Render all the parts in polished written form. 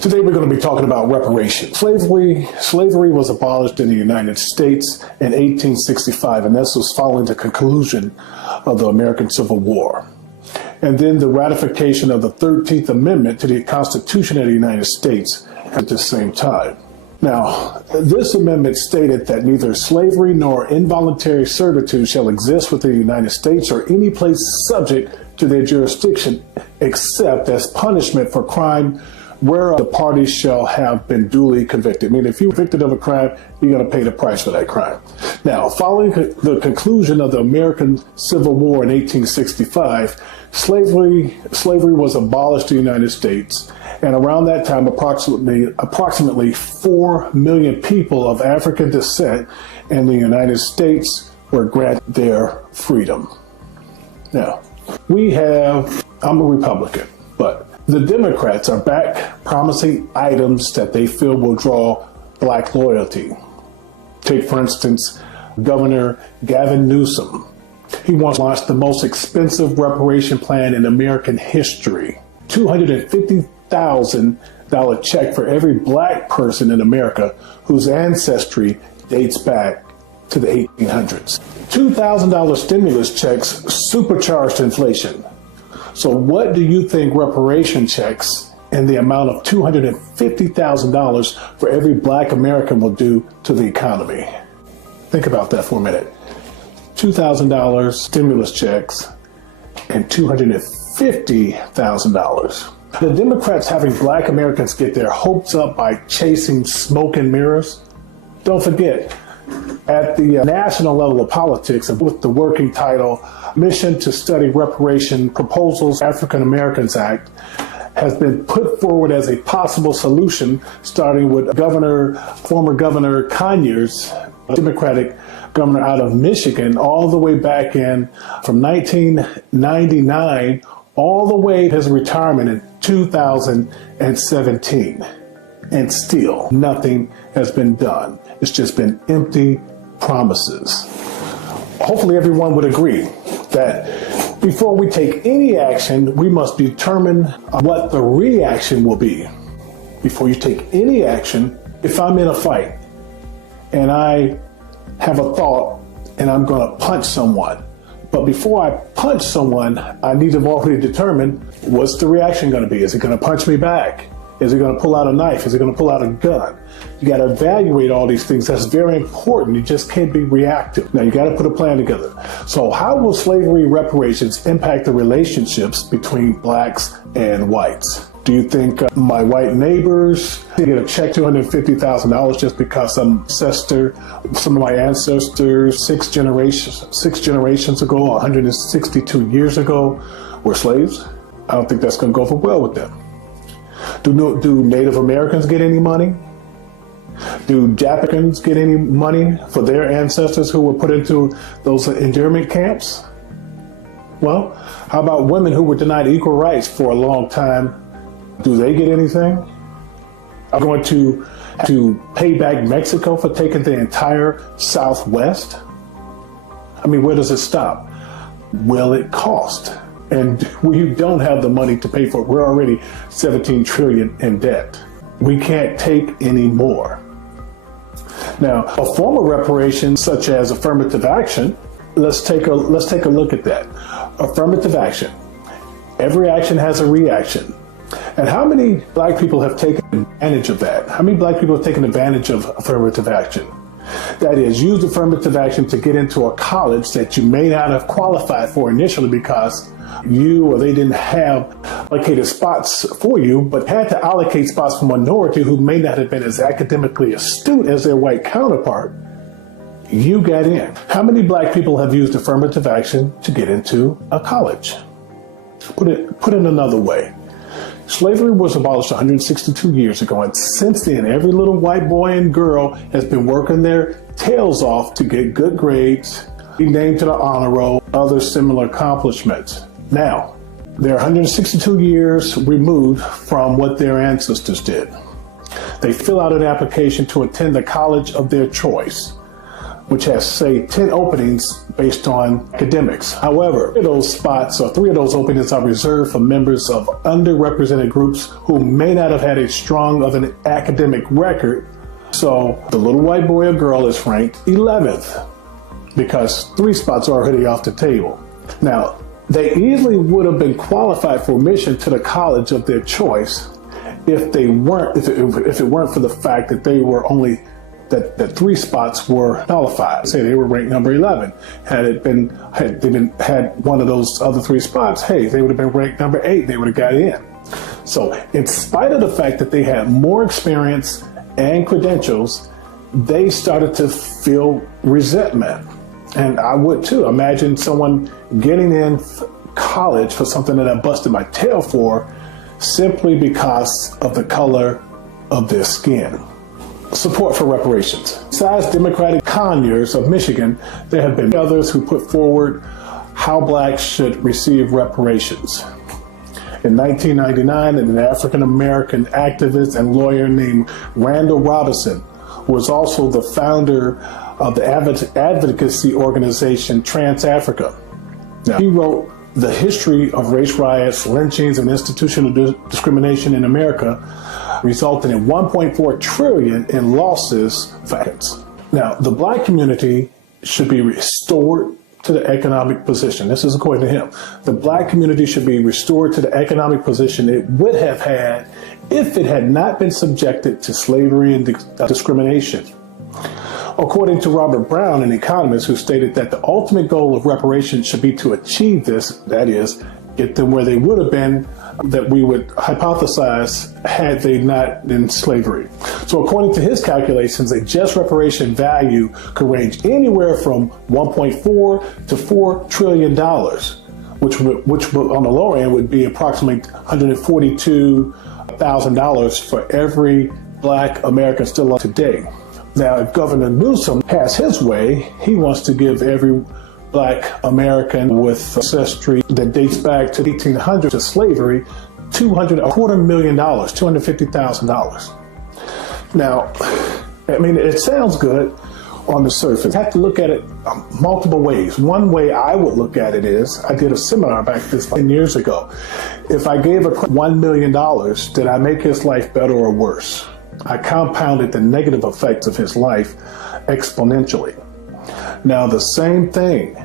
Today we're going to be talking about reparations. Slavery was abolished in the United States in 1865, and this was following the conclusion of the American Civil War. And then the ratification of the 13th Amendment to the Constitution of the United States at the same time. Now, this amendment stated that neither slavery nor involuntary servitude shall exist within the United States or any place subject to their jurisdiction, except as punishment for crime where the parties shall have been duly convicted. I mean, if you're convicted of a crime, you're going to pay the price for that crime. Now, following the conclusion of the American Civil War in 1865, slavery was abolished in the United States. And around that time, approximately 4 million people of African descent in the United States were granted their freedom. Now, I'm a Republican, but the Democrats are back promising items that they feel will draw black loyalty. Take, for instance, Governor Gavin Newsom. He wants to launch the most expensive reparation plan in American history. $250,000 check for every black person in America whose ancestry dates back to the 1800s. $2,000 stimulus checks supercharged inflation. So what do you think reparation checks and the amount of $250,000 for every black American will do to the economy? Think about that for a minute. $2,000 stimulus checks and $250,000. The Democrats having black Americans get their hopes up by chasing smoke and mirrors. Don't forget, at the national level of politics, with the working title, Mission to Study Reparation Proposals African Americans Act, has been put forward as a possible solution, starting with former Governor Conyers, a Democratic governor out of Michigan, all the way back in from 1999, all the way to his retirement in 2017. And still, nothing has been done. It's just been empty promises. Hopefully everyone would agree that before we take any action, we must determine what the reaction will be. Before you take any action, if I'm in a fight and I have a thought and I'm going to punch someone, but before I punch someone, I need to have already determined what's the reaction going to be. Is it going to punch me back? Is it going to pull out a knife? Is it going to pull out a gun? You got to evaluate all these things. That's very important. You just can't be reactive. Now, you got to put a plan together. So how will slavery reparations impact the relationships between blacks and whites? Do you think my white neighbors get a check $250,000 just because some of my ancestors, six generations ago, 162 years ago, were slaves? I don't think that's going to go over well with them. Do Native Americans get any money? Do Japanese get any money for their ancestors who were put into those internment camps? Well, how about women who were denied equal rights for a long time? Do they get anything? Are going to pay back Mexico for taking the entire Southwest? I mean, where does it stop? Will it cost? And we don't have the money to pay for it. We're already 17 trillion in debt. We can't take any more. Now, a form of reparation, such as affirmative action, let's take a look at that. Affirmative action. Every action has a reaction. And how many black people have taken advantage of that? How many black people have taken advantage of affirmative action? That is, used affirmative action to get into a college that you may not have qualified for initially because you or they didn't have allocated spots for you, but had to allocate spots for minority who may not have been as academically astute as their white counterpart. You got in. How many black people have used affirmative action to get into a college? Put it another way. Slavery was abolished 162 years ago, and since then, every little white boy and girl has been working their tails off to get good grades, be named to the honor roll, other similar accomplishments. Now, they're 162 years removed from what their ancestors did. They fill out an application to attend the college of their choice. which has, say, 10 openings based on academics. However, 3 of those spots, or 3 of those openings, are reserved for members of underrepresented groups who may not have had as strong of an academic record. So the little white boy or girl is ranked 11th because 3 spots are already off the table. Now, they easily would have been qualified for admission to the college of their choice if it weren't for the fact that they were only that 3 spots were nullified. Say they were ranked number 11. Had they had one of those other 3 spots, hey, they would have been ranked number 8. They would have got in. So in spite of the fact that they had more experience and credentials, they started to feel resentment. And I would too. Imagine someone getting in college for something that I busted my tail for simply because of the color of their skin. Support for reparations. Besides Democratic Conyers of Michigan, there have been others who put forward how blacks should receive reparations. In 1999, an African-American activist and lawyer named Randall Robinson, who was also the founder of the advocacy organization Trans-Africa. Now, he wrote The History of Race Riots, Lynchings, and Institutional Discrimination in America, resulting in $1.4 trillion in losses for decades. Now, the black community should be restored to the economic position. This is according to him. The black community should be restored to the economic position it would have had if it had not been subjected to slavery and discrimination. According to Robert Brown, an economist, who stated that the ultimate goal of reparations should be to achieve this, that is, get them where they would have been, that we would hypothesize had they not been slavery. So according to his calculations, a just reparation value could range anywhere from $1.4 to $4 trillion, which on the lower end would be approximately $142,000 for every black American still alive today. Now, if Governor Newsom has his way, he wants to give every black American with ancestry that dates back to the 1800s to slavery $250,000. Now, I mean, it sounds good on the surface. You have to look at it multiple ways. One way I would look at it is, I did a seminar back 10 years ago. If I gave a $1 million, did I make his life better or worse? I compounded the negative effects of his life exponentially. Now, the same thing.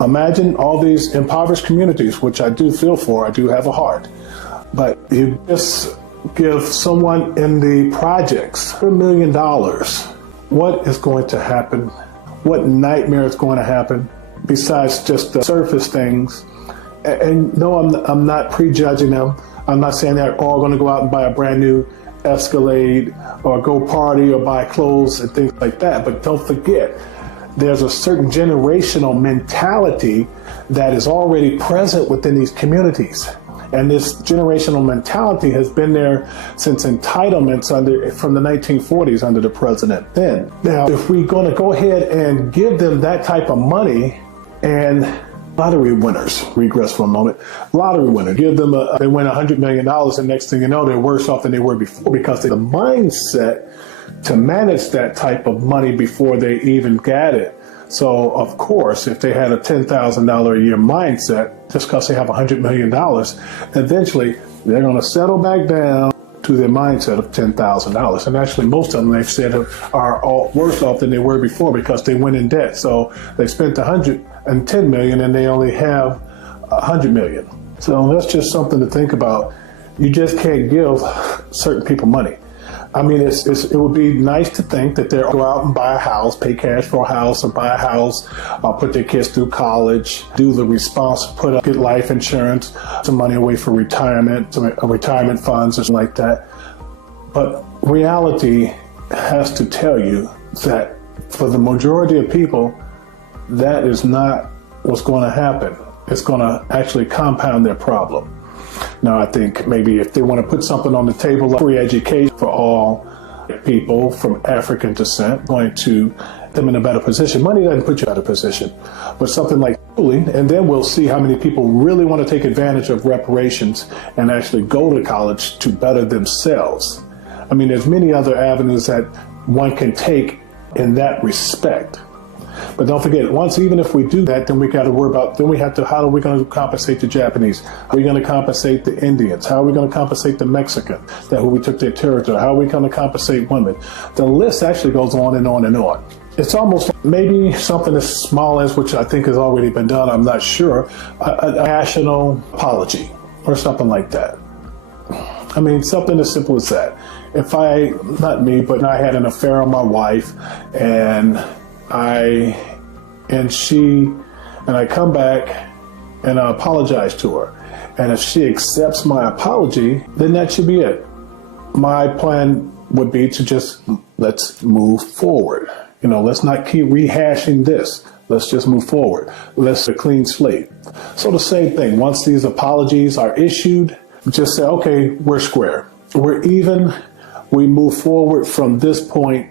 Imagine all these impoverished communities, which I do feel for, I do have a heart, but you just give someone in the projects $1 million. What is going to happen? What nightmare is going to happen besides just the surface things? And no, I'm not prejudging them. I'm not saying they're all going to go out and buy a brand new Escalade or go party or buy clothes and things like that. But don't forget, there's a certain generational mentality that is already present within these communities. And this generational mentality has been there since entitlements from the 1940s under the president then. Now, if we're going to go ahead and give them that type of money, and lottery winners, regress for a moment, lottery winner, give them they win $100 million, and next thing you know, they're worse off than they were before because they have the mindset to manage that type of money before they even got it. So, of course, if they had a $10,000 a year mindset, just because they have $100 million, eventually they're going to settle back down to their mindset of $10,000. And actually, most of them, they've said, are all worse off than they were before because they went in debt. So they spent $110 million and they only have $100 million. So that's just something to think about. You just can't give certain people money. I mean, it would be nice to think that they'll go out and buy a house, pay cash for a house, or buy a house, put their kids through college, do the response, get life insurance, some money away for retirement, some retirement funds, or something like that. But reality has to tell you that for the majority of people, that is not what's going to happen. It's going to actually compound their problem. Now, I think maybe if they want to put something on the table like free education for all people from African descent, going to put them in a better position. Money doesn't put you out of position, but something like schooling, and then we'll see how many people really want to take advantage of reparations and actually go to college to better themselves. I mean, there's many other avenues that one can take in that respect. But don't forget, even if we do that, then we got to worry about, how are we going to compensate the Japanese? How are we going to compensate the Indians? How are we going to compensate the Mexicans who we took their territory? How are we going to compensate women? The list actually goes on and on and on. It's almost maybe something as small as, which I think has already been done, I'm not sure, a national apology or something like that. I mean, something as simple as that. If not me, but I had an affair on my wife, and I come back and I apologize to her. And if she accepts my apology, then that should be it. My plan would be to let's move forward. Let's not keep rehashing this. Let's just move forward. Let's a clean slate. So the same thing, once these apologies are issued, just say, okay, we're square. We're even. We move forward from this point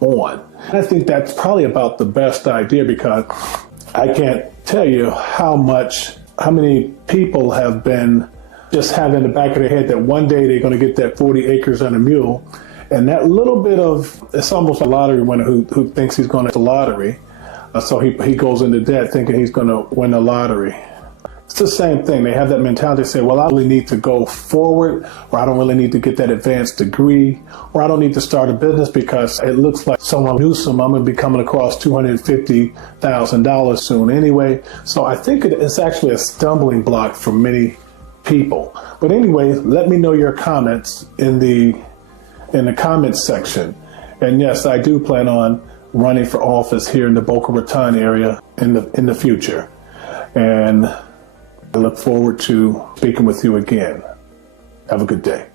on. I think that's probably about the best idea, because I can't tell you how many people have been just having in the back of their head that one day they're going to get that 40 acres and a mule. And that little bit it's almost a lottery winner who thinks he's going to the lottery. So he goes into debt thinking he's going to win the lottery. It's the same thing. They have that mentality to say, well, I really need to go forward, or I don't really need to get that advanced degree, or I don't need to start a business because it looks like someone Newsom, I'm going to be coming across $250,000 soon anyway. So I think it's actually a stumbling block for many people. But anyway, let me know your comments in the comments section. And yes, I do plan on running for office here in the Boca Raton area in the future. And I look forward to speaking with you again. Have a good day.